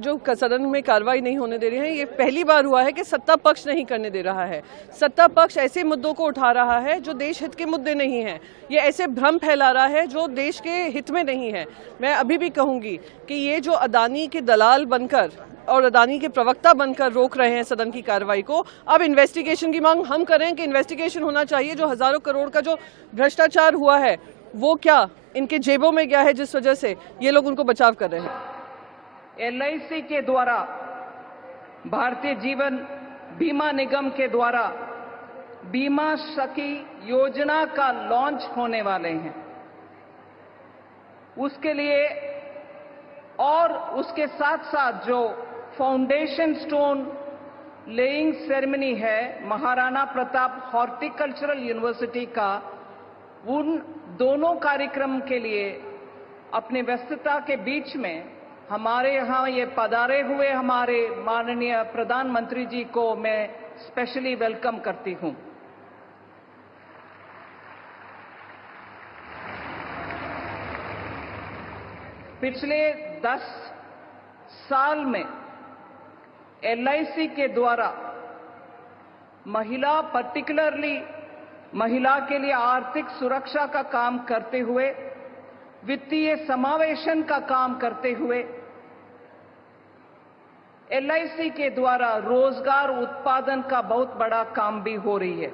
जो सदन में कार्रवाई नहीं होने दे रहे हैं, ये पहली बार हुआ है कि सत्ता पक्ष नहीं करने दे रहा है। सत्ता पक्ष ऐसे मुद्दों को उठा रहा है जो देश हित के मुद्दे नहीं हैं। ये ऐसे भ्रम फैला रहा है जो देश के हित में नहीं है। मैं अभी भी कहूँगी कि ये जो अदानी के दलाल बनकर और अदानी के प्रवक्ता बनकर रोक रहे हैं सदन की कार्रवाई को, अब इन्वेस्टिगेशन की मांग हम करें कि इन्वेस्टिगेशन होना चाहिए। जो हजारों करोड़ का जो भ्रष्टाचार हुआ है वो क्या इनके जेबों में गया है जिस वजह से ये लोग उनको बचाव कर रहे हैं। LIC के द्वारा, भारतीय जीवन बीमा निगम के द्वारा बीमा सखी योजना का लॉन्च होने वाले हैं। उसके लिए और उसके साथ साथ जो फाउंडेशन स्टोन लेइंग सेरेमनी है महाराणा प्रताप हॉर्टिकल्चरल यूनिवर्सिटी का, उन दोनों कार्यक्रम के लिए अपनी व्यस्तता के बीच में हमारे यहाँ ये पधारे हुए हमारे माननीय प्रधानमंत्री जी को मैं स्पेशली वेलकम करती हूँ। पिछले 10 साल में LIC के द्वारा पर्टिकुलरली महिला के लिए आर्थिक सुरक्षा का काम करते हुए, वित्तीय समावेशन का काम करते हुए, LIC के द्वारा रोजगार उत्पादन का बहुत बड़ा काम भी हो रही है।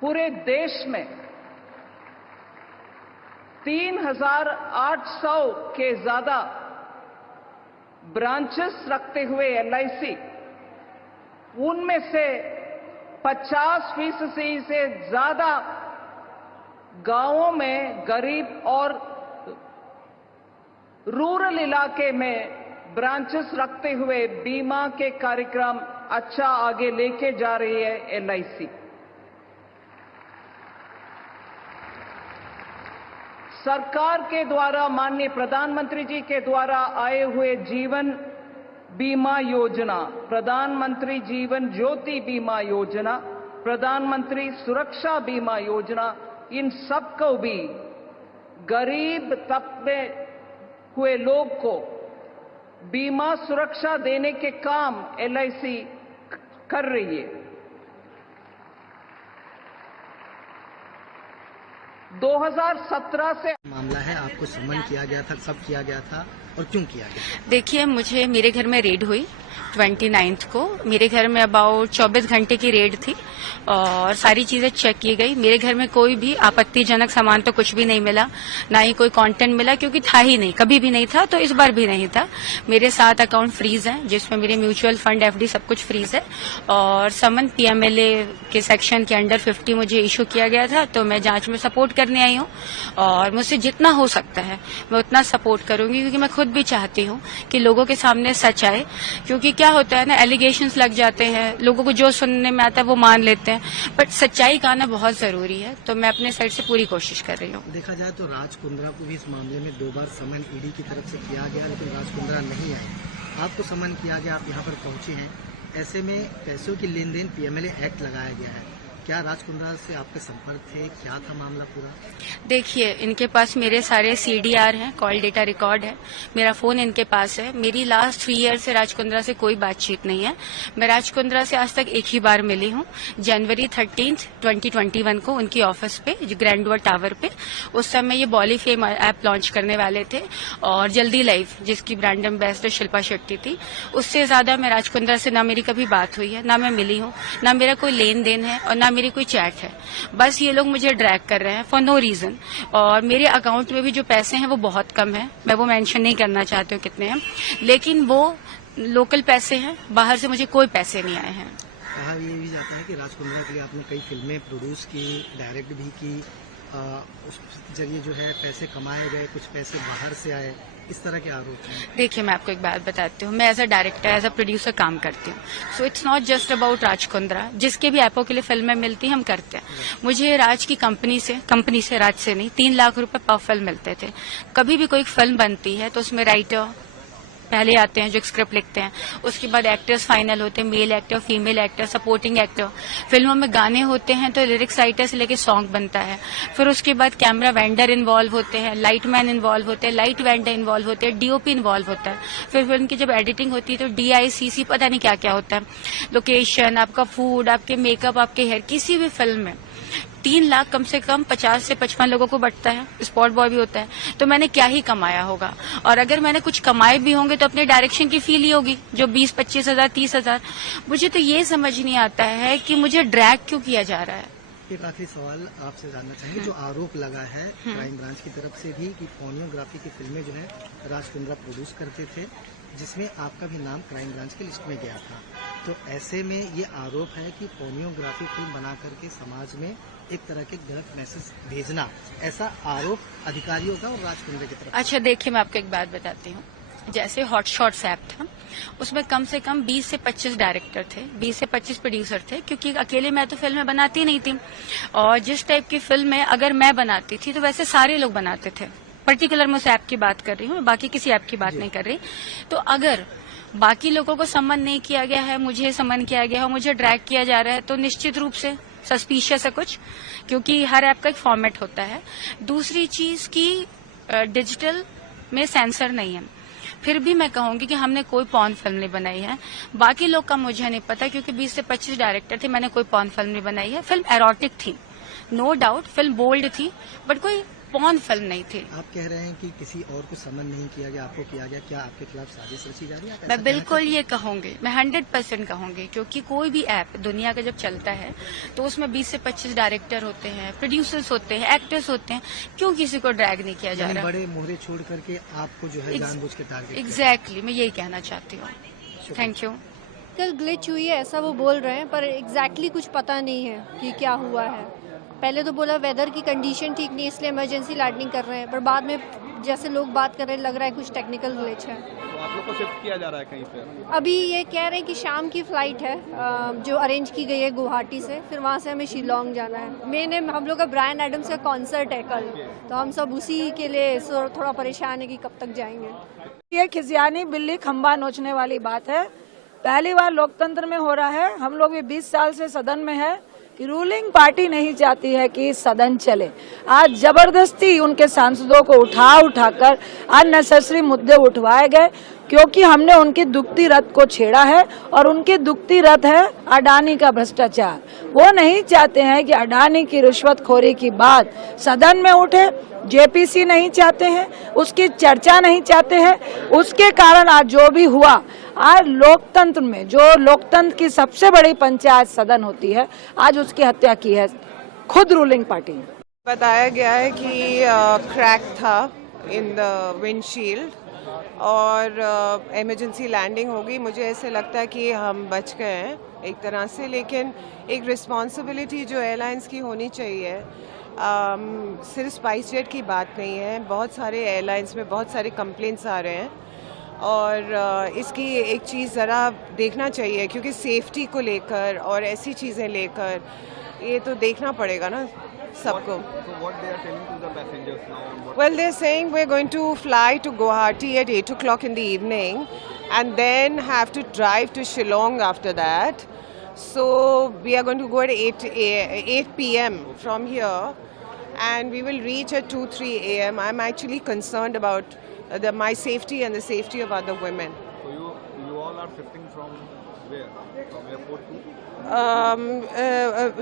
पूरे देश में 3,800 के ज्यादा ब्रांचेस रखते हुए LIC, उनमें से 50% से ज्यादा गांवों में, गरीब और रूरल इलाके में ब्रांचेस रखते हुए बीमा के कार्यक्रम अच्छा आगे लेके जा रही है LIC। सरकार के द्वारा, माननीय प्रधानमंत्री जी के द्वारा आए हुए जीवन बीमा योजना, प्रधानमंत्री जीवन ज्योति बीमा योजना, प्रधानमंत्री सुरक्षा बीमा योजना, इन सबको भी गरीब तबके हुए लोग को बीमा सुरक्षा देने के काम LIC कर रही है। 2017 से मामला है, आपको सम्मान किया गया था, सब किया गया था और क्यों किया गया? देखिए, मेरे घर में रेड हुई 29 को। मेरे घर में अबाउट 24 घंटे की रेड थी और सारी चीजें चेक की गई। मेरे घर में कोई भी आपत्तिजनक सामान तो कुछ भी नहीं मिला, ना ही कोई कंटेंट मिला, क्योंकि था ही नहीं, कभी भी नहीं था, तो इस बार भी नहीं था। मेरे 7 अकाउंट फ्रीज हैं, जिसमें मेरे म्यूचुअल फंड, FD सब कुछ फ्रीज है। और समन PMLA के सेक्शन के अंडर 50 मुझे इशू किया गया था, तो मैं जांच में सपोर्ट करने आई हूँ और मुझसे जितना हो सकता है मैं उतना सपोर्ट करूंगी, क्योंकि मैं खुद भी चाहती हूँ कि लोगों के सामने सच आए। क्योंकि क्या होता है ना, एलिगेशंस लग जाते हैं, लोगों को जो सुनने में आता है वो मान लेते हैं, बट सच्चाई का आना बहुत जरूरी है। तो मैं अपने साइड से पूरी कोशिश कर रही हूँ। देखा जाए तो राज कुंद्रा को भी इस मामले में 2 बार समन ED की तरफ से किया गया, लेकिन राज कुंद्रा नहीं आए। आपको समन किया गया, आप यहाँ पर पहुंचे हैं, ऐसे में पैसों की लेन देन PMLA एक्ट लगाया गया है। क्या राज कुंद्रा से आपके संपर्क थे? क्या था मामला पूरा? देखिए, इनके पास मेरे सारे CDR हैं, कॉल डेटा रिकॉर्ड है, मेरा फोन इनके पास है। मेरी लास्ट 3 ईयर से राज कुंद्रा से कोई बातचीत नहीं है। मैं राज कुंद्रा से आज तक एक ही बार मिली हूँ, जनवरी 13, 2021 को उनकी ऑफिस पे, जो ग्रैंड वर्ल्ड टावर पे। उस समय ये बॉलीफेम ऐप लॉन्च करने वाले थे और जल्दी लाइफ, जिसकी ब्रांड एम्बेसडर शिल्पा शेट्टी थी। उससे ज्यादा मैं राज कुंद्रा से ना मेरी कभी बात हुई है, ना मैं मिली हूँ, ना मेरा कोई लेन देन है और ना मेरी कोई चैट है। बस ये लोग मुझे ड्रैग कर रहे हैं फॉर नो रीजन। और मेरे अकाउंट में भी जो पैसे हैं वो बहुत कम है, मैं वो मेंशन नहीं करना चाहती हूँ कितने हैं, लेकिन वो लोकल पैसे हैं, बाहर से मुझे कोई पैसे नहीं आए हैं। कहा ये भी जाता है कि राज कुंद्रा के लिए आपने कई फिल्में प्रोड्यूस की, डायरेक्ट भी की, उस जरिए जो है पैसे कमाए गए, कुछ पैसे बाहर से आए, इस तरह के आरोप हैं। देखिए, मैं आपको एक बात बताती हूँ, मैं as a director, as a producer काम करती हूँ। So it's not just about Raj Kundra. जिसके भी ऐपों के लिए फिल्में मिलती हम करते हैं। मुझे राज की कंपनी से राज से नहीं, 3 लाख रुपए पर फिल्म मिलते थे। कभी भी कोई फिल्म बनती है तो उसमें राइटर, पहले आते हैं जो स्क्रिप्ट लिखते हैं, उसके बाद एक्टर्स फाइनल होते हैं, male actor, female actor, supporting actor. फिल्मों में गाने होते हैं तो लिरिक्स राइटर से लेके सॉन्ग बनता है। फिर उसके बाद कैमरा वेंडर इन्वॉल्व होते हैं, लाइट मैन इन्वॉल्व होते हैं, लाइट वेंडर इन्वॉल्व होते हैं, डीओपी इन्वॉल्व होता है। फिर फिल्म की जब एडिटिंग होती है तो DICC पता नहीं क्या क्या होता है, लोकेशन, आपका फूड, आपके मेकअप, आपके हेयर। किसी भी फिल्म में 3 लाख कम से कम 50 से 55 लोगों को बटता है, स्पॉट बॉय भी होता है। तो मैंने क्या ही कमाया होगा, और अगर मैंने कुछ कमाए भी होंगे तो अपने डायरेक्शन की फी ली होगी जो 20-25 हजार 30 हजार। मुझे तो ये समझ नहीं आता है कि मुझे ड्रैग क्यों किया जा रहा है। एक आखिरी सवाल आपसे जानना चाहेंगे, जो आरोप लगा है क्राइम ब्रांच की तरफ से भी कि पोर्नोग्राफी की फिल्में जो है राज कुंद्रा प्रोड्यूस करते थे, जिसमें आपका भी नाम क्राइम ब्रांच की लिस्ट में गया था। तो ऐसे में ये आरोप है कि पोर्नोग्राफी फिल्म बना करके समाज में एक तरह के गलत मैसेज भेजना, ऐसा आरोप अधिकारियों का और राज कुंद्रा की तरफ। अच्छा देखिए, मैं आपको एक बात बताती हूँ। जैसे हॉट शॉट्स ऐप था, उसमें कम से कम 20 से 25 डायरेक्टर थे, 20 से 25 प्रोड्यूसर थे, क्योंकि अकेले मैं तो फिल्में बनाती नहीं थी। और जिस टाइप की फिल्में अगर मैं बनाती थी तो वैसे सारे लोग बनाते थे। पर्टिकुलर मैं उस ऐप की बात कर रही हूँ, बाकी किसी ऐप की बात नहीं कर रही। तो अगर बाकी लोगों को सम्मान नहीं किया गया है, मुझे सम्मान किया गया है, मुझे ड्रैग किया जा रहा है, तो निश्चित रूप से सस्पिशियस है कुछ, क्योंकि हर ऐप का एक फॉर्मेट होता है। दूसरी चीज की डिजिटल में सेंसर नहीं है। फिर भी मैं कहूंगी कि हमने कोई पॉर्न फिल्म नहीं बनाई है। बाकी लोग का मुझे नहीं पता, क्योंकि 20 से 25 डायरेक्टर थे, मैंने कोई पॉर्न फिल्म नहीं बनाई है। फिल्म एरोटिक थी, नो डाउट, फिल्म बोल्ड थी, बट कोई पॉर्न फिल्म नहीं थी। आप कह रहे हैं कि किसी और को समन नहीं किया गया, आपको किया गया, क्या आपके खिलाफ साजिश रची जा रही है? मैं बिल्कुल ये कहूंगी, मैं 100% कहूंगी, क्योंकि कोई भी ऐप दुनिया का जब चलता है तो उसमें 20 से 25 डायरेक्टर होते हैं, प्रोड्यूसर्स होते हैं, एक्टर्स होते हैं। क्यों किसी को ड्रैग नहीं किया जा रहा? बड़े मोहरे छोड़ करके आपको जो है जानबूझ के टारगेट। एग्जैक्टली, मैं यही कहना चाहती हूँ। Thank you. कल ग्लिच हुई है ऐसा वो बोल रहे हैं, पर एग्जैक्टली कुछ पता नहीं है कि क्या हुआ है। पहले तो बोला वेदर की कंडीशन ठीक नहीं इसलिए इमरजेंसी लैंडिंग कर रहे हैं, पर बाद में जैसे लोग बात कर रहे हैं लग रहा है कुछ टेक्निकल ग्लिच है। तो आप लोग को शिफ्ट किया जा रहा है कहीं पे? अभी ये कह रहे हैं कि शाम की फ्लाइट है जो अरेंज की गई है गुवाहाटी से, फिर वहाँ से हमें शिलोंग जाना है। मैंने हम लोग का ब्रायन एडम्स का कॉन्सर्ट है कल, तो हम सब उसी के लिए थोड़ा परेशान है कि कब तक जाएंगे। ये खिसियानी बिल्ली खंबा नोचने वाली बात है। पहली बार लोकतंत्र में हो रहा है। हम लोग भी 20 साल से सदन में है कि रूलिंग पार्टी नहीं चाहती है कि सदन चले। आज जबरदस्ती उनके सांसदों को उठाकर अननेसेसरी मुद्दे उठवाए गए, क्योंकि हमने उनकी दुखती रथ को छेड़ा है, और उनकी दुखती रथ है अडानी का भ्रष्टाचार। वो नहीं चाहते हैं कि अडानी की रिश्वतखोरी की बात सदन में उठे। जेपीसी नहीं चाहते हैं, उसकी चर्चा नहीं चाहते हैं। उसके कारण आज जो भी हुआ, आज लोकतंत्र में जो लोकतंत्र की सबसे बड़ी पंचायत सदन होती है, आज उसकी हत्या की है खुद रूलिंग पार्टी। बताया गया है कि क्रैक था इन द विंडशील्ड और इमरजेंसी लैंडिंग होगी। मुझे ऐसे लगता है कि हम बच गए हैं एक तरह से, लेकिन एक रिस्पॉन्सिबिलिटी जो एयरलाइंस की होनी चाहिए, सिर्फ स्पाइस जेट की बात नहीं है। बहुत सारे एयरलाइंस में बहुत सारे कंप्लेंट्स आ रहे हैं, और इसकी एक चीज़ ज़रा देखना चाहिए, क्योंकि सेफ्टी को लेकर और ऐसी चीज़ें लेकर ये तो देखना पड़ेगा ना सबको। Well, they're saying we're going to fly to Guwahati at 8 o'clock in the evening and then have to drive to Shillong after that. So we are going to go at 8 p.m. from here, and we will reach at 2-3 a.m. I'm actually concerned about my safety and the safety of other women. So you all are shifting from where? From airport to?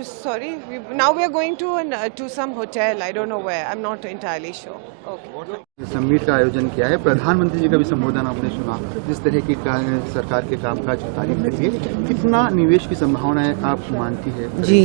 Sorry, now we are going to some hotel. I don't know where. I'm not entirely sure. Okay. Summit का आयोजन किया है, प्रधानमंत्री जी का भी संबोधन आपने सुना। जिस तरह की सरकार के कामकाज की तारीफ करिए, कितना निवेश की संभावनाएं आप मानती है? जी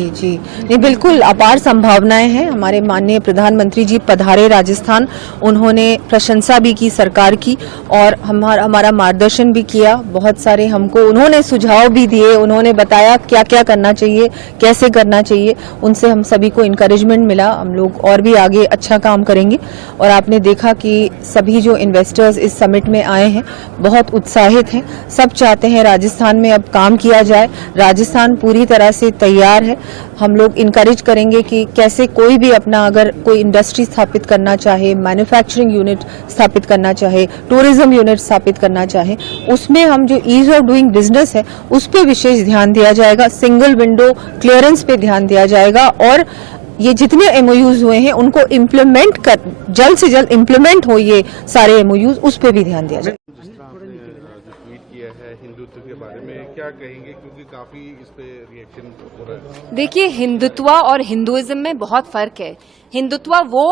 नहीं, बिल्कुल अपार संभावनाएं हैं। हमारे माननीय प्रधानमंत्री जी पधारे राजस्थान, उन्होंने प्रशंसा भी की सरकार की, और हमारा मार्गदर्शन भी किया। बहुत सारे हमको उन्होंने सुझाव भी दिए, उन्होंने बताया क्या क्या करना चाहिए, कैसे करना चाहिए। उनसे हम सभी को इनकरेजमेंट मिला, हम लोग और भी आगे अच्छा काम करेंगे। और आपने देखा कि सभी जो इन्वेस्टर्स इस समिट में आए हैं बहुत उत्साहित हैं। सब चाहते हैं राजस्थान में अब काम किया जाए। राजस्थान पूरी तरह से तैयार है। हम लोग इनकरेज करेंगे कि कैसे कोई भी अपना अगर कोई इंडस्ट्री स्थापित करना चाहे, मैन्युफैक्चरिंग यूनिट स्थापित करना चाहे, टूरिज्म यूनिट स्थापित करना चाहे, उसमें हम जो ईज ऑफ डूइंग बिजनेस है उस पर विशेष ध्यान दिया जाएगा। सिंगल विंडो क्लियरेंस पे ध्यान दिया जाएगा और ये जितने एमओयूज हुए हैं उनको इम्प्लीमेंट कर जल्द से जल्द इम्प्लीमेंट हो ये सारे एमओयूज, उस पे भी ध्यान दिया जाए। जिस तरह आपने जो ट्वीट किया है हिंदुत्व के बारे में क्या कहेंगे, क्योंकि काफी इस पे रिएक्शन हो रहा है। देखिए, हिंदुत्व और हिंदुइज्म में बहुत फर्क है। हिंदुत्व वो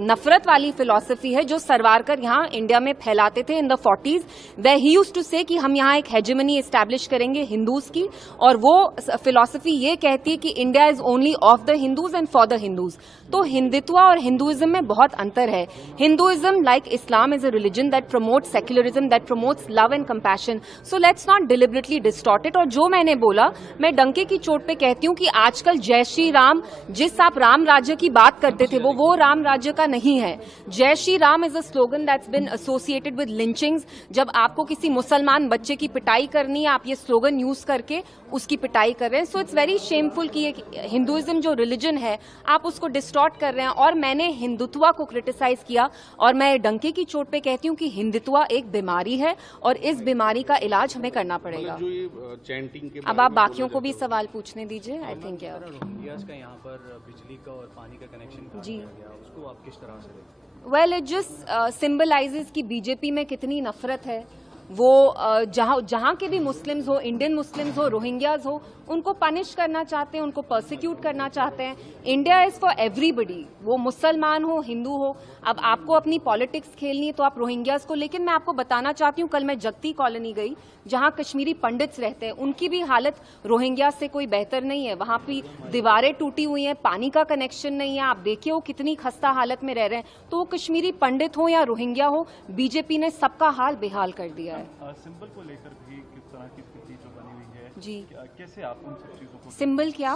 नफरत वाली फिलॉसफी है जो सरवारकर यहाँ इंडिया में फैलाते थे in the 40s, where he used to say कि हम यहाँ एक हेजेमनी एस्टैब्लिश करेंगे हिंदूज की, और वो फिलॉसफी ये कहती है कि India is only of the Hindus and for the Hindus. तो हिंदुत्व और हिंदुइज्म में बहुत अंतर है। Hinduism like Islam is a religion that promotes secularism, that promotes love and compassion, so let's not deliberately distort it. और जो मैंने बोला, मैं डंके की चोट पे कहती हूँ कि आजकल जय श्री राम, जिस आप राम राज्य की बात करते थे वो राम राज्य का नहीं है। जय Shri Ram is a slogan that's bin associated with lynchings. जब आपको किसी मुसलमान बच्चे की पिटाई करनी है, आप ये स्लोगन यूज करके उसकी पिटाई कर रहे हैं। सो इट्स वेरी शेमफुल कि हिंदुइज्म जो रिलीजन है आप उसको डिस्टॉर्ट कर रहे हैं। और मैंने हिंदुत्व को क्रिटिसाइज किया और मैं डंके की चोट पे कहती हूँ कि हिंदुत्व एक बीमारी है और इस बीमारी का इलाज हमें करना पड़ेगा। जो ये चैंटिंग के अब आप बाकियों को भी सवाल पूछने दीजिए। आई थिंक का यहाँ पर बिजली का और पानी का कनेक्शन जी, उसको आप किस तरह से देखते हैं? वेल, इट जस्ट सिंबलाइजेस कि बीजेपी में कितनी नफरत है। वो जहाँ के भी मुस्लिम्स हो, इंडियन मुस्लिम्स हो, रोहिंग्याज हो, उनको पनिश करना चाहते हैं, उनको परसिक्यूट करना चाहते हैं। इंडिया इज फॉर एवरीबडी, वो मुसलमान हो, हिंदू हो। अब आपको अपनी पॉलिटिक्स खेलनी है तो आप रोहिंग्याज को, लेकिन मैं आपको बताना चाहती हूँ, कल मैं जगती कॉलोनी गई जहाँ कश्मीरी पंडित्स रहते हैं, उनकी भी हालत रोहिंग्या से कोई बेहतर नहीं है। वहाँ पे दीवारें टूटी हुई हैं, पानी का कनेक्शन नहीं है। आप देखिए वो कितनी खस्ता हालत में रह रहे हैं। तो वो कश्मीरी पंडित हो या रोहिंग्या हो, बीजेपी ने सबका हाल बेहाल कर दिया है। सिंबल को लेकर भी किस तरह की चीजें बनी हुई है जी, कैसे आप उन सब चीजों को सिंबल क्या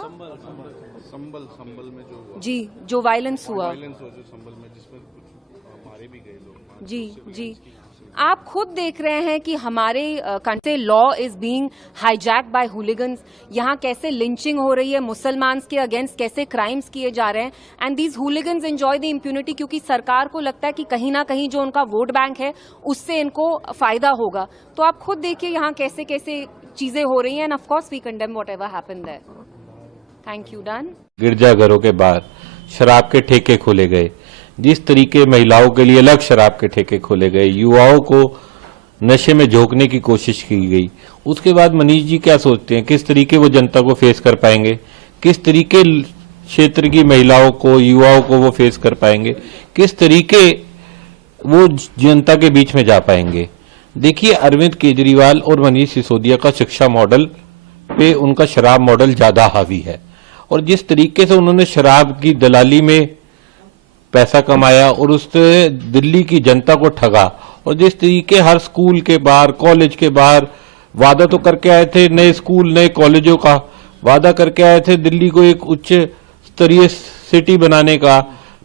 संबल में जो जी, जो वायलेंस हुआ, जो संबल में जिसमें कुछ मारे भी गए लोग। जी जी, आप खुद देख रहे हैं कि हमारे country law is being hijack by hooligans. यहाँ कैसे लिंचिंग हो रही है मुसलमान के अगेंस्ट, कैसे क्राइम्स किए जा रहे हैं। And these hooligans enjoy the impunity, क्योंकि सरकार को लगता है कि कहीं ना कहीं जो उनका वोट बैंक है उससे इनको फायदा होगा। तो आप खुद देखिए यहाँ कैसे कैसे चीजें हो रही हैं। And of course we condemn whatever happened there. Thank you. Done. गिरजाघरों के बाहर शराब के ठेके खोले गए, जिस तरीके महिलाओं के लिए अलग शराब के ठेके खोले गए, युवाओं को नशे में झोंकने की कोशिश की गई, उसके बाद मनीष जी क्या सोचते हैं, किस तरीके वो जनता को फेस कर पाएंगे, किस तरीके क्षेत्र की महिलाओं को, युवाओं को वो फेस कर पाएंगे, किस तरीके वो जनता के बीच में जा पाएंगे। देखिए, अरविंद केजरीवाल और मनीष सिसोदिया का शिक्षा मॉडल पे उनका शराब मॉडल ज्यादा हावी है, और जिस तरीके से उन्होंने शराब की दलाली में पैसा कमाया और उससे दिल्ली की जनता को ठगा, और जिस तरीके हर स्कूल के बाहर, कॉलेज के बाहर वादा तो करके आए थे, नए स्कूल नए कॉलेजों का वादा करके आए थे, दिल्ली को एक उच्च स्तरीय सिटी बनाने का,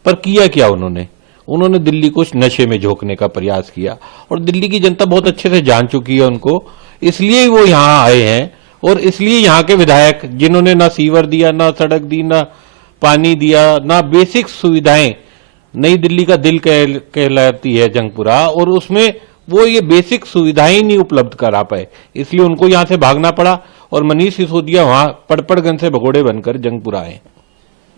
पर किया क्या उन्होंने दिल्ली को नशे में झोंकने का प्रयास किया। और दिल्ली की जनता बहुत अच्छे से जान चुकी है उनको, इसलिए वो यहाँ आए हैं। और इसलिए यहाँ के विधायक जिन्होंने ना सीवर दिया, ना सड़क दी, ना पानी दिया, ना बेसिक सुविधाएं, नई दिल्ली का दिल कहलाती है जंगपुरा, और उसमें वो ये बेसिक सुविधाएं नहीं उपलब्ध करा पाए, इसलिए उनको यहां से भागना पड़ा। और मनीष सिसोदिया वहां पड़पड़गंज से भगोड़े बनकर जंगपुरा आए।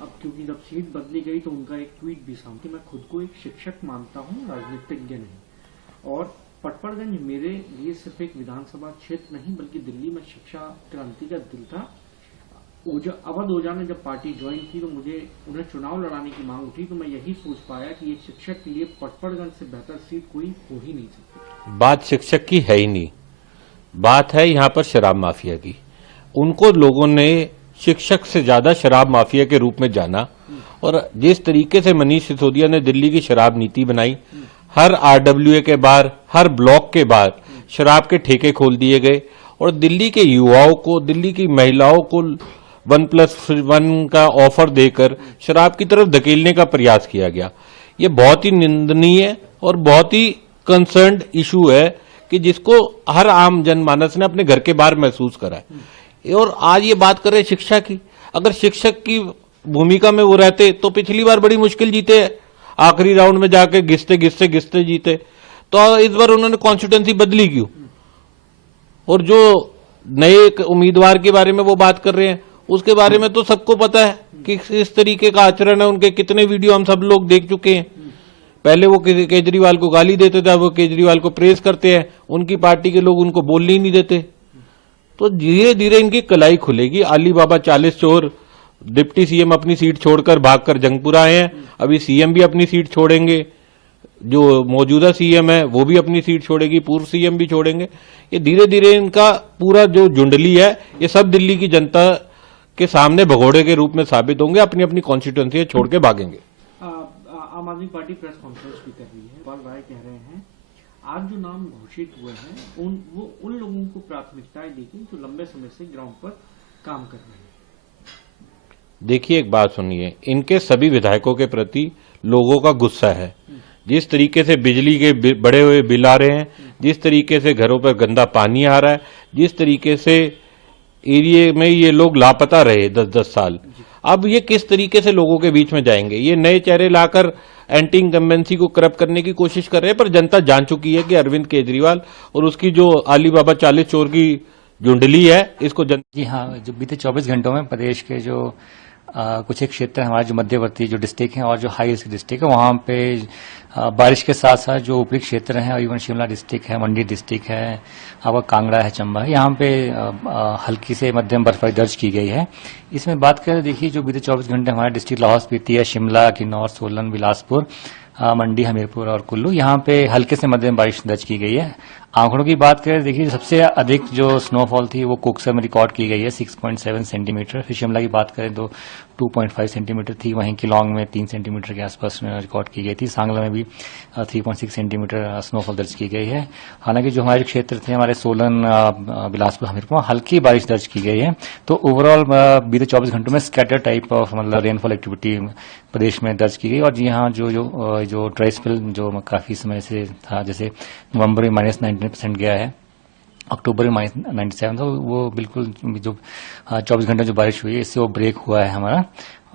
अब क्योंकि जब सीट बदली गई तो उनका एक ट्वीट भी सामने, मैं खुद को एक शिक्षक मानता हूं, राजनीतिज्ञ नहीं, और पटपड़गंज मेरे लिए सिर्फ एक विधानसभा क्षेत्र नहीं बल्कि दिल्ली में शिक्षा क्रांति का दिल था। अवध ओझा ने जब पार्टी ज्वाइन की तो मुझे उन्हें चुनाव लड़ाने की मांग उठी, तो मैं यही सोच पाया कि एक शिक्षक के लिए पटपड़गंज से बेहतर सीट कोई हो ही नहीं सकती। बात शिक्षक की है ही नहीं, बात है यहाँ पर शराब माफिया की। उनको लोगों ने शिक्षक से ज्यादा शराब माफिया के रूप में जाना, और जिस तरीके से मनीष सिसोदिया ने दिल्ली की शराब नीति बनाई, हर RWA के बाहर, हर ब्लॉक के बाहर शराब के ठेके खोल दिए गए, और दिल्ली के युवाओं को, दिल्ली की महिलाओं को 1+1 का ऑफर देकर शराब की तरफ धकेलने का प्रयास किया गया। ये बहुत ही निंदनीय और बहुत ही कंसर्न्ड इशू है कि जिसको हर आम जनमानस ने अपने घर के बाहर महसूस करा है। और आज ये बात कर रहे हैं शिक्षा की। अगर शिक्षक की भूमिका में वो रहते तो पिछली बार बड़ी मुश्किल जीते, आखिरी राउंड में जाके घिसते जीते। तो इस बार उन्होंने कॉन्स्टिट्यूंसी बदली क्यों? और जो नए उम्मीदवार के बारे में वो बात कर रहे हैं, उसके बारे में तो सबको पता है कि इस तरीके का आचरण है। उनके कितने वीडियो हम सब लोग देख चुके हैं। पहले वो केजरीवाल को गाली देते थे, वो केजरीवाल को प्रेस करते हैं। उनकी पार्टी के लोग उनको बोलने ही नहीं देते। तो धीरे धीरे इनकी कलाई खुलेगी। अली बाबा 40 चोर, डिप्टी सीएम अपनी सीट छोड़कर भागकर जंगपुरा आए हैं। अभी सीएम भी अपनी सीट छोड़ेंगे, जो मौजूदा सीएम है वो भी अपनी सीट छोड़ेगी, पूर्व सीएम भी छोड़ेंगे। ये धीरे धीरे इनका पूरा जो जुंडली है ये सब दिल्ली की जनता के सामने भगोड़े के रूप में साबित होंगे, अपनी अपनी कॉन्स्टिट्यूंसी छोड़ के भागेंगे। आम आदमी पार्टी प्रेस कॉन्फ्रेंस भी कर रही है। पाल राय कह रहे हैं आज जो नाम घोषित हुए हैं उन लोगों को प्राथमिकताएं देगी जो लंबे समय से ग्राउंड पर काम कर रहे हैं। देखिए, एक बात सुनिए, इनके सभी विधायकों के प्रति लोगों का गुस्सा है। जिस तरीके से बिजली के बड़े हुए बिल आ रहे हैं, जिस तरीके से घरों पर गंदा पानी आ रहा है, जिस तरीके से एरिया में ये लोग लापता रहे 10-10 साल, अब ये किस तरीके से लोगों के बीच में जाएंगे? ये नए चेहरे लाकर एंटी इनकम्बेंसी को करप्ट करने की कोशिश कर रहे हैं। पर जनता जान चुकी है कि अरविंद केजरीवाल और उसकी जो अली बाबा 40 चोर की जुंडली है, इसको जी हाँ, जो बीते 24 घंटों में प्रदेश के जो कुछ एक क्षेत्र है हमारे जो मध्यवर्ती जो डिस्ट्रिक्ट हैं और जो हाई रिस्क डिस्ट्रिक्ट है, वहाँ पे बारिश के साथ साथ जो ऊपरी क्षेत्र हैं, इवन शिमला डिस्ट्रिक्ट है, मंडी डिस्ट्रिक्ट है, आपका कांगड़ा है, चंबा है, यहाँ पे हल्की से मध्यम बर्फबारी दर्ज की गई है। इसमें बात करें, देखिए जो बीते 24 घंटे हमारे डिस्ट्रिक्ट लाहौल स्पीति है, शिमला, किन्नौर, सोलन, बिलासपुर, मंडी, हमीरपुर और कुल्लू, यहाँ पे हल्के से मध्यम बारिश दर्ज की गई है। आंकड़ों की बात करें, देखिए सबसे अधिक जो स्नोफॉल थी वो कोकसर में रिकॉर्ड की गई है 6.7 सेंटीमीटर। फिर शिमला की बात करें तो 2.5 सेंटीमीटर थी, वहीं किलोंग में 3 सेंटीमीटर के आसपास रिकॉर्ड की गई थी। सांगला में भी 3.6 सेंटीमीटर स्नोफॉल दर्ज की गई है। हालांकि जो हमारे क्षेत्र थे, हमारे सोलन, बिलासपुर, हमीरपुर, हल्की बारिश दर्ज की गई है। तो ओवरऑल बीते 24 घंटों में स्कैटर टाइप ऑफ मतलब रेनफॉल एक्टिविटी प्रदेश में दर्ज की गई। और जी हाँ, जो ड्राई स्पेल जो काफी समय से था, जैसे नवंबर में -19% गया है, अक्टूबर में -97 था, वो बिल्कुल जो 24 घंटे जो बारिश हुई है इससे वो ब्रेक हुआ है हमारा।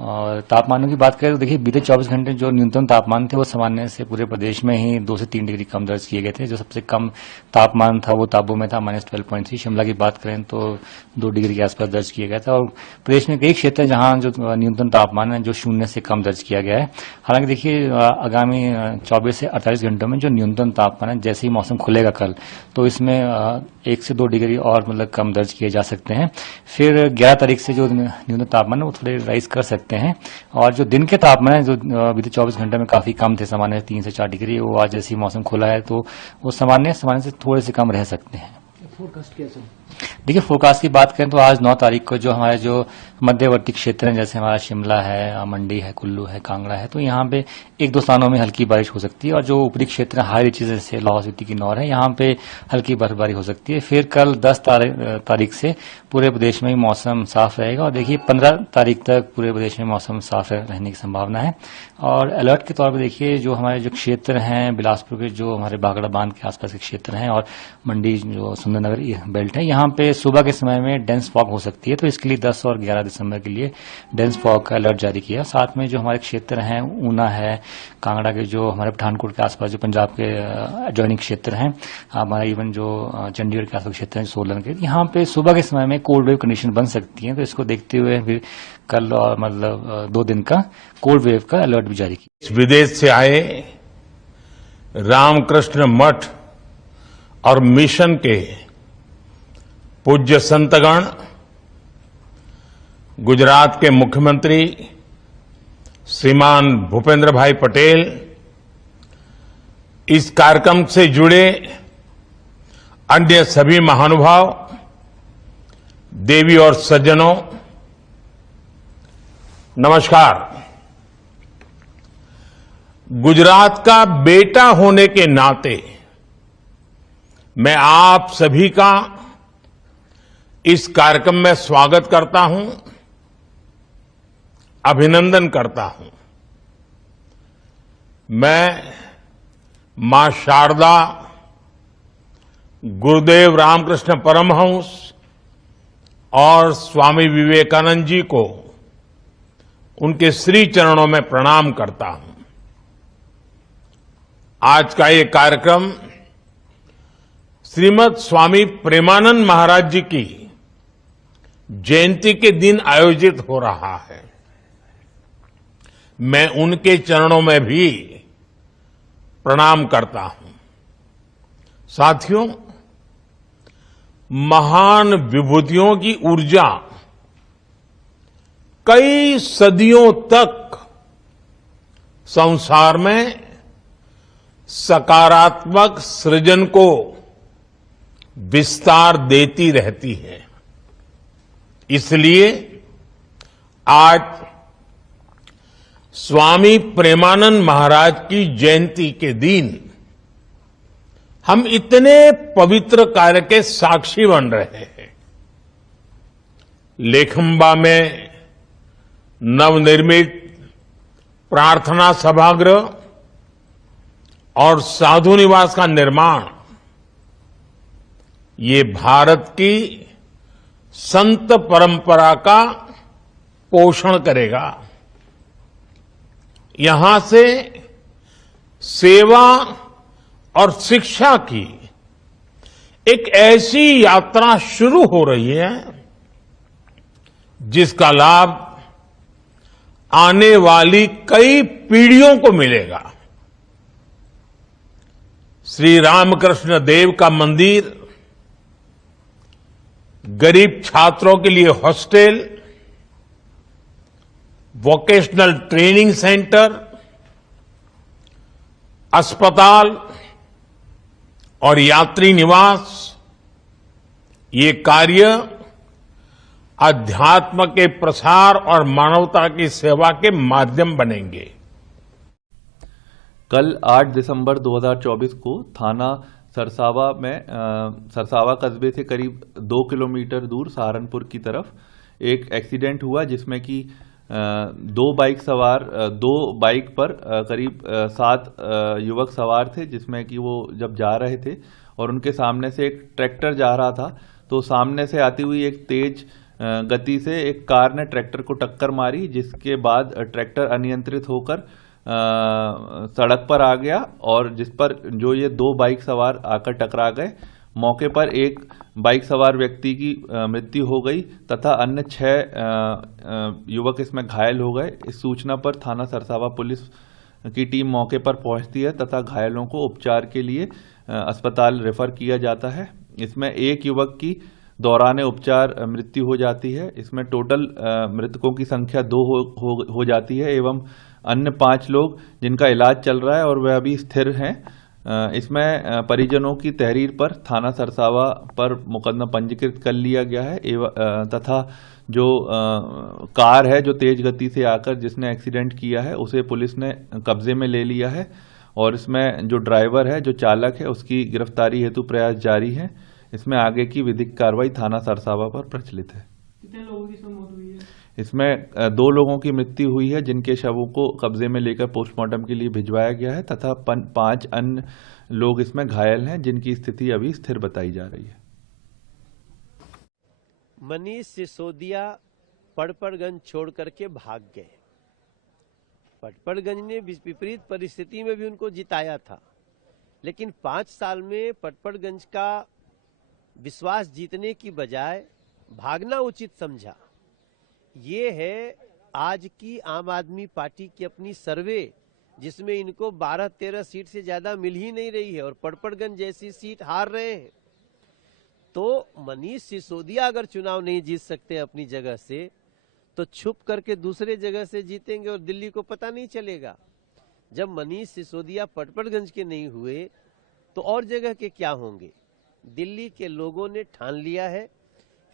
और तापमानों की बात करें तो देखिए बीते 24 घंटे जो न्यूनतम तापमान थे वो सामान्य से पूरे प्रदेश में ही 2 से 3 डिग्री कम दर्ज किए गए थे। जो सबसे कम तापमान था वो ताबू में था -12.3। शिमला की बात करें तो 2 डिग्री के आसपास दर्ज किया गया था। और प्रदेश में कई क्षेत्र जहां जो न्यूनतम तापमान है जो 0 से कम दर्ज किया गया है। हालांकि देखिए आगामी 24 से 48 घंटों में जो न्यूनतम तापमान है, जैसे ही मौसम खुलेगा कल, तो इसमें 1 से 2 डिग्री और मतलब कम दर्ज किए जा सकते हैं। फिर 11 तारीख से जो न्यूनतम तापमान है वो थोड़े राइज कर सकते हैं। और जो दिन के तापमान है जो बीते 24 घंटे में काफी कम थे, सामान्य 3 से 4 डिग्री, वो आज जैसे ही मौसम खुला है तो वो सामान्य से थोड़े से कम रह सकते हैं। फोरकास्ट कैसा? देखिए फोरकास्ट की बात करें तो आज 9 तारीख को जो हमारे जो मध्यवर्ती क्षेत्र हैं, जैसे हमारा शिमला है, मंडी है, कुल्लू है, कांगड़ा है, तो यहाँ पे 1-2 स्थानों में हल्की बारिश हो सकती है। और जो ऊपरी क्षेत्र हाई रीचेस जैसे लाहौल स्पीति, किन्नौर है, यहाँ पे हल्की बर्फबारी हो सकती है। फिर कल 10 तारीख से पूरे प्रदेश में ही मौसम साफ रहेगा। और देखिए 15 तारीख तक पूरे प्रदेश में मौसम साफ रहने की संभावना है। और अलर्ट के तौर पर देखिए जो हमारे जो क्षेत्र हैं, बिलासपुर के जो हमारे बागड़ा बांध के आसपास के क्षेत्र हैं और मंडी जो सुंदरनगर बेल्ट है, यहाँ पे सुबह के समय में डेंस फॉग हो सकती है। तो इसके लिए 10 और 11 दिसंबर के लिए डेंस फॉग का अलर्ट जारी किया। साथ में जो हमारे क्षेत्र हैं, ऊना है, कांगड़ा के जो हमारे पठानकोट के आसपास जो पंजाब के एडजॉइनिंग क्षेत्र हैं, हमारे इवन जो चंडीगढ़ के आसपास क्षेत्र हैं, सोलन के, यहाँ पे सुबह के समय में कोल्ड वेव कंडीशन बन सकती है। तो इसको देखते हुए फिर कल और मतलब 2 दिन का कोल्ड वेव का अलर्ट भी जारी किया। विदेश से आए रामकृष्ण मठ और मिशन के पूज्य संतगण, गुजरात के मुख्यमंत्री श्रीमान भूपेंद्र भाई पटेल, इस कार्यक्रम से जुड़े अन्य सभी महानुभाव, देवी और सज्जनों, नमस्कार। गुजरात का बेटा होने के नाते मैं आप सभी का इस कार्यक्रम में स्वागत करता हूं, अभिनंदन करता हूं। मैं मां शारदा, गुरुदेव रामकृष्ण परमहंस और स्वामी विवेकानंद जी को उनके श्री चरणों में प्रणाम करता हूं। आज का ये कार्यक्रम श्रीमद स्वामी प्रेमानंद महाराज जी की जयंती के दिन आयोजित हो रहा है। मैं उनके चरणों में भी प्रणाम करता हूं। साथियों, महान विभूतियों की ऊर्जा कई सदियों तक संसार में सकारात्मक सृजन को विस्तार देती रहती है। इसलिए आज स्वामी प्रेमानंद महाराज की जयंती के दिन हम इतने पवित्र कार्य के साक्षी बन रहे हैं। लेखंबा में नवनिर्मित प्रार्थना सभागृह और साधु निवास का निर्माण ये भारत की संत परंपरा का पोषण करेगा। यहां से सेवा और शिक्षा की एक ऐसी यात्रा शुरू हो रही है जिसका लाभ आने वाली कई पीढ़ियों को मिलेगा। श्री रामकृष्ण देव का मंदिर, गरीब छात्रों के लिए हॉस्टल, वोकेशनल ट्रेनिंग सेंटर, अस्पताल और यात्री निवास, ये कार्य अध्यात्म के प्रसार और मानवता की सेवा के माध्यम बनेंगे। कल 8 दिसंबर 2024 को थाना सरसावा कस्बे से करीब 2 किलोमीटर दूर सहारनपुर की तरफ एक एक्सीडेंट हुआ, जिसमें कि दो बाइक पर करीब 7 युवक सवार थे, जिसमें कि वो जब जा रहे थे और उनके सामने से एक ट्रैक्टर जा रहा था, तो सामने से आती हुई एक तेज गति से एक कार ने ट्रैक्टर को टक्कर मारी, जिसके बाद ट्रैक्टर अनियंत्रित होकर सड़क पर आ गया और जिस पर जो ये 2 बाइक सवार आकर टकरा गए। मौके पर एक बाइक सवार व्यक्ति की मृत्यु हो गई तथा अन्य 6 युवक इसमें घायल हो गए। इस सूचना पर थाना सरसावा पुलिस की टीम मौके पर पहुंचती है तथा घायलों को उपचार के लिए अस्पताल रेफर किया जाता है। इसमें एक युवक की दौरान उपचार मृत्यु हो जाती है। इसमें टोटल मृतकों की संख्या 2 हो जाती है एवं अन्य 5 लोग जिनका इलाज चल रहा है और वह अभी स्थिर हैं। इसमें परिजनों की तहरीर पर थाना सरसावा पर मुकदमा पंजीकृत कर लिया गया है तथा जो कार है जो तेज गति से आकर जिसने एक्सीडेंट किया है उसे पुलिस ने कब्जे में ले लिया है और इसमें जो ड्राइवर है, जो चालक है, उसकी गिरफ्तारी हेतु प्रयास जारी है। इसमें आगे की विधिक कार्रवाई थाना सरसावा पर प्रचलित है। कितने लोगों की इसमें मौत हुई है? इसमें 2 लोगों की मृत्यु हुई है, जिनके शवों को कब्जे में लेकर पोस्टमार्टम के लिए भिजवाया गया है तथा 5 अन्य लोग इसमें घायल हैं, जिनकी स्थिति अभी स्थिर बताई जा रही है। मनीष सिसोदिया पड़पड़गंज छोड़ करके भाग गए। पटपड़गंज ने विपरीत परिस्थिति में भी उनको जिताया था, लेकिन 5 साल में पटपड़गंज का विश्वास जीतने की बजाय भागना उचित समझा। ये है आज की आम आदमी पार्टी की अपनी सर्वे, जिसमें इनको 12-13 सीट से ज्यादा मिल ही नहीं रही है और पटपड़गंज जैसी सीट हार रहे हैं। तो मनीष सिसोदिया अगर चुनाव नहीं जीत सकते अपनी जगह से, तो छुप करके दूसरे जगह से जीतेंगे और दिल्ली को पता नहीं चलेगा। जब मनीष सिसोदिया पटपड़गंज के नहीं हुए तो और जगह के क्या होंगे। दिल्ली के लोगों ने ठान लिया है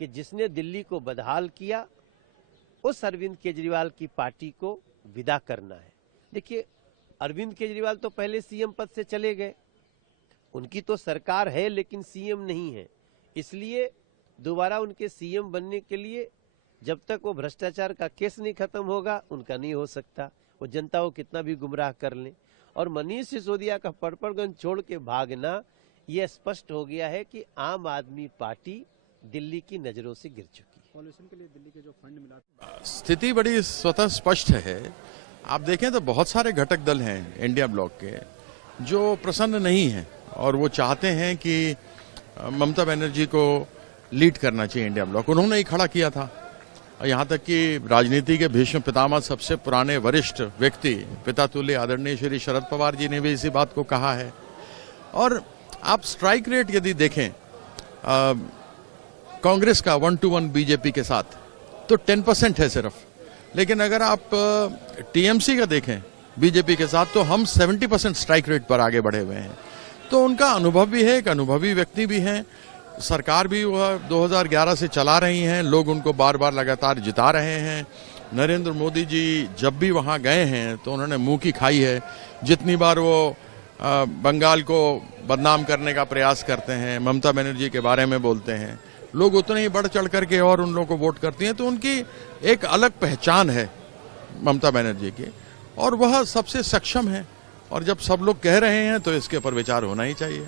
कि जिसने दिल्ली को बदहाल किया उस अरविंद केजरीवाल की पार्टी को विदा करना है। देखिए, अरविंद केजरीवाल तो पहले सीएम पद से चले गए, उनकी तो सरकार है लेकिन सीएम नहीं है, इसलिए दोबारा उनके सीएम बनने के लिए जब तक वो भ्रष्टाचार का केस नहीं खत्म होगा उनका नहीं हो सकता। वो जनता को कितना भी गुमराह कर लें। और मनीष सिसोदिया का पटपड़गंज छोड़ के भागना, यह स्पष्ट हो गया है कि आम आदमी पार्टी दिल्ली की नजरों से गिर चुकी है। पॉल्यूशन के लिए दिल्ली के जो फंड मिला, स्थिति बड़ी स्वतः स्पष्ट है। आप देखें तो बहुत सारे घटक दल हैं इंडिया ब्लॉक के जो प्रसन्न नहीं हैं और वो चाहते हैं कि ममता बनर्जी को लीड करना चाहिए इंडिया ब्लॉक। उन्होंने ही खड़ा किया था। यहाँ तक कि राजनीति के भीष्म पितामह, सबसे पुराने वरिष्ठ व्यक्ति, पिता तुल्य आदरणीय श्री शरद पवार जी ने भी इसी बात को कहा है। और आप स्ट्राइक रेट यदि देखें कांग्रेस का 1-to-1 बीजेपी के साथ तो 10% है सिर्फ, लेकिन अगर आप टीएमसी का देखें बीजेपी के साथ तो हम 70% स्ट्राइक रेट पर आगे बढ़े हुए हैं। तो उनका अनुभव भी है, एक अनुभवी व्यक्ति भी हैं। सरकार भी वह 2011 से चला रही हैं, लोग उनको बार बार लगातार जिता रहे हैं। नरेंद्र मोदी जी जब भी वहां गए हैं तो उन्होंने मुंह की खाई है। जितनी बार वो बंगाल को बदनाम करने का प्रयास करते हैं, ममता बनर्जी के बारे में बोलते हैं, लोग उतने ही बढ़ चढ़ करके और उन लोगों को वोट करती हैं। तो उनकी एक अलग पहचान है ममता बनर्जी की और वह सबसे सक्षम है। और जब सब लोग कह रहे हैं तो इसके ऊपर विचार होना ही चाहिए।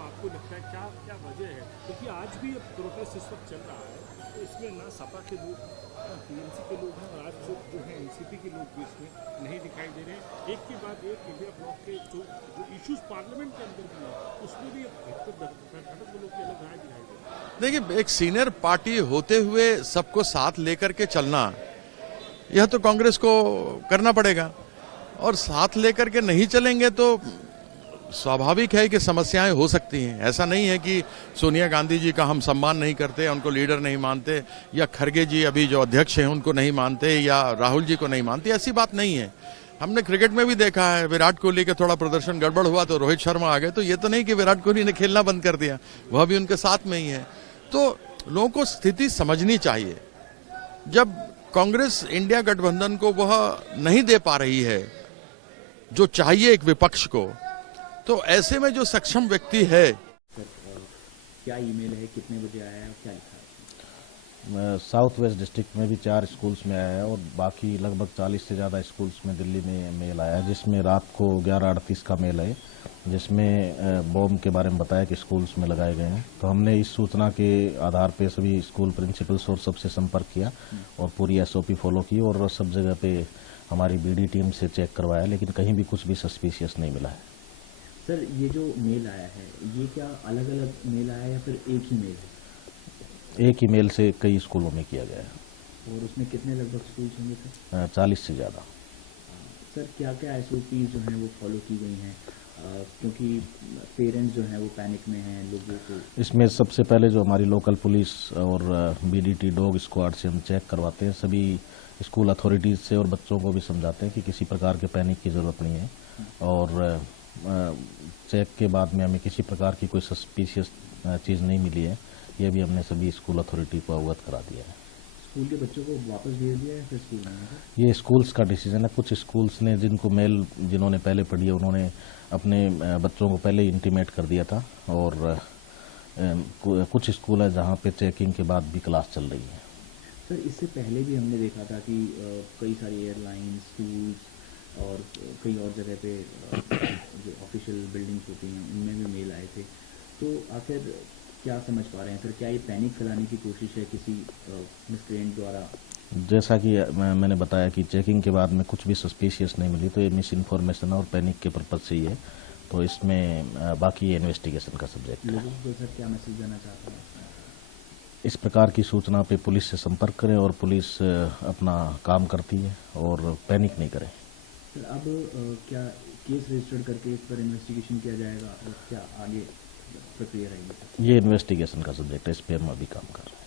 आपको लगता है क्या वजह है? क्योंकि आज भी प्रोटेस्ट इस वक्त चल रहा है, तो इसमें ना सपा के लोग, टीएमसी के लोग हैं और आज जो है एनसीपी के लोग भी इसमें नहीं दिखाई दे रहे हैं। एक के बाद एक इंडिया ब्लॉक के जो इश्यूज पार्लियामेंट के अंदर भी है उसमें भी घटक दलों की अलग राय दिखाई दे रही है। देखिए, एक सीनियर पार्टी होते हुए सबको साथ लेकर के चलना, यह तो कांग्रेस को करना पड़ेगा। और साथ लेकर के नहीं चलेंगे तो स्वाभाविक है कि समस्याएं हो सकती हैं। ऐसा नहीं है कि सोनिया गांधी जी का हम सम्मान नहीं करते, उनको लीडर नहीं मानते, या खरगे जी अभी जो अध्यक्ष हैं उनको नहीं मानते, या राहुल जी को नहीं मानते, ऐसी बात नहीं है। हमने क्रिकेट में भी देखा है, विराट कोहली का थोड़ा प्रदर्शन गड़बड़ हुआ तो रोहित शर्मा आ गए। तो ये तो नहीं कि विराट कोहली ने खेलना बंद कर दिया, वह भी उनके साथ में ही है। तो लोगों को स्थिति समझनी चाहिए। जब कांग्रेस इंडिया गठबंधन को वह नहीं दे पा रही है जो चाहिए एक विपक्ष को, तो ऐसे में जो सक्षम व्यक्ति है। क्या ईमेल है, कितने बजे आया है, क्या लिखा है? साउथ वेस्ट डिस्ट्रिक्ट में भी 4 स्कूल्स में आया है और बाकी लगभग 40 से ज़्यादा स्कूल्स में दिल्ली में मेल आया है, जिसमें रात को 11:38 का मेल है, जिसमें बॉम्ब के बारे में बताया कि स्कूल्स में लगाए गए हैं। तो हमने इस सूचना के आधार पे सभी स्कूल प्रिंसिपल्स और सबसे संपर्क किया और पूरी एसओपी फॉलो की और सब जगह पे हमारी बीडी टीम से चेक करवाया, लेकिन कहीं भी कुछ भी सस्पिशियस नहीं मिला है। सर, ये जो मेल आया है, ये क्या अलग अलग मेल आया है या फिर एक ही मेल है? एक ही मेल से कई स्कूलों में किया गया है। और उसमें कितने लगभग स्कूल्स होंगे सर? 40 से ज़्यादा। सर, क्या क्या एसओपी जो हैं वो फॉलो की गई हैं? क्योंकि पेरेंट्स जो हैं वो पैनिक में हैं, लोगों को इसमें सबसे पहले जो हमारी लोकल पुलिस और बीडीटी डॉग स्क्वाड से हम चेक करवाते हैं, सभी स्कूल अथॉरिटीज से, और बच्चों को भी समझाते हैं कि किसी प्रकार के पैनिक की जरूरत नहीं है। और चेक के बाद में हमें किसी प्रकार की कोई सस्पिशियस चीज़ नहीं मिली है, ये भी हमने सभी स्कूल अथॉरिटी को अवगत करा दिया है। स्कूल के बच्चों को वापस भेज दिया है फिर स्कूल में? ये स्कूल्स का डिसीजन है। कुछ स्कूल्स ने जिनको मेल जिन्होंने पहले पढ़ी है उन्होंने अपने बच्चों को पहले इंटीमेट कर दिया था, और कुछ स्कूल है जहाँ पे चेकिंग के बाद भी क्लास चल रही है। सर, इससे पहले भी हमने देखा था कि कई सारी एयरलाइंस, स्कूल्स और कई और जगह पे जो ऑफिशियल बिल्डिंग्स होती हैं उनमें भी मेल आए थे। तो आखिर क्या समझ पा रहे हैं सर, क्या ये पैनिक फैलाने की कोशिश है किसी मिसक्रिएंट द्वारा? जैसा कि मैंने बताया कि चेकिंग के बाद में कुछ भी सस्पिशियस नहीं मिली, तो ये मिस इन्फॉर्मेशन और पैनिक के पर्पज से ही है। तो इसमें बाकी ये इन्वेस्टिगेशन का सब्जेक्ट है। लोगों को सर क्या मैसेज देना चाहते हैं? इस प्रकार की सूचना पे पुलिस से संपर्क करें और पुलिस अपना काम करती है और पैनिक नहीं करें। सर, अब क्या केस रजिस्टर करके इस पर इन्वेस्टिगेशन किया जाएगा और क्या आगे प्रक्रिया रहेगी? ये इन्वेस्टिगेशन का सब्जेक्ट है, इस पर हम अभी काम कर रहे हैं।